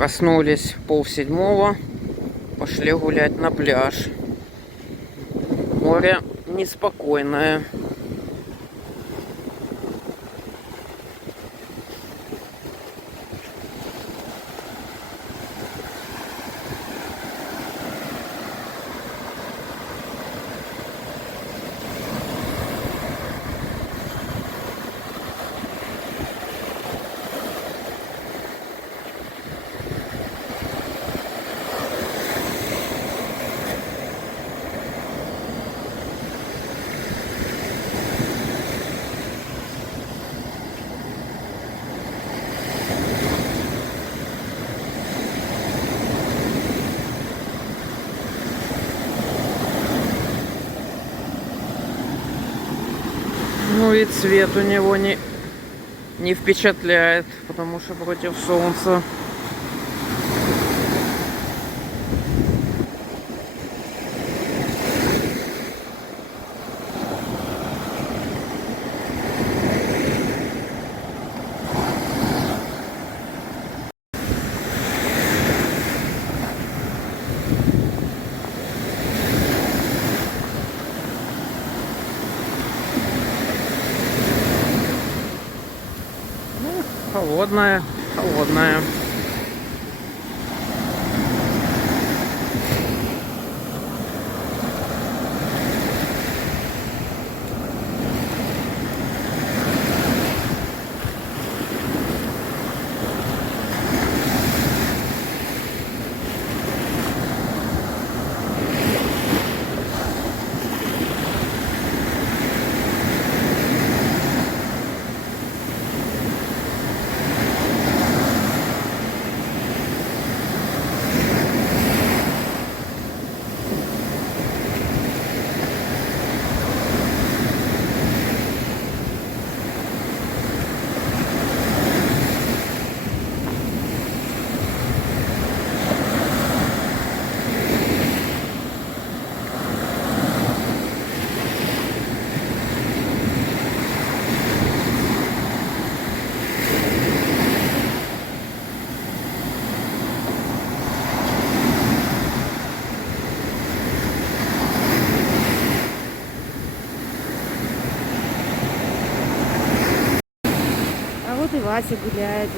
Проснулись 6:30, пошли гулять на пляж. Море неспокойное. Ну и цвет у него не впечатляет, потому что против солнца. Холодная, холодная. Вот и Вася гуляет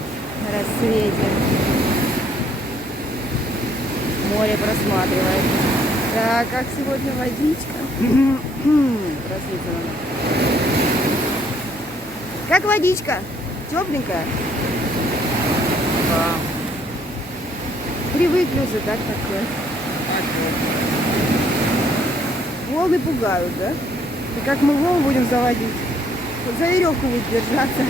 на рассвете. Море просматривает. Да, как сегодня водичка. Просветлена. Как водичка? Тепленькая? Да. Привыкли уже, так такое. Волны пугают, да? И как мы волн будем заводить? Вот за веревку будет держаться.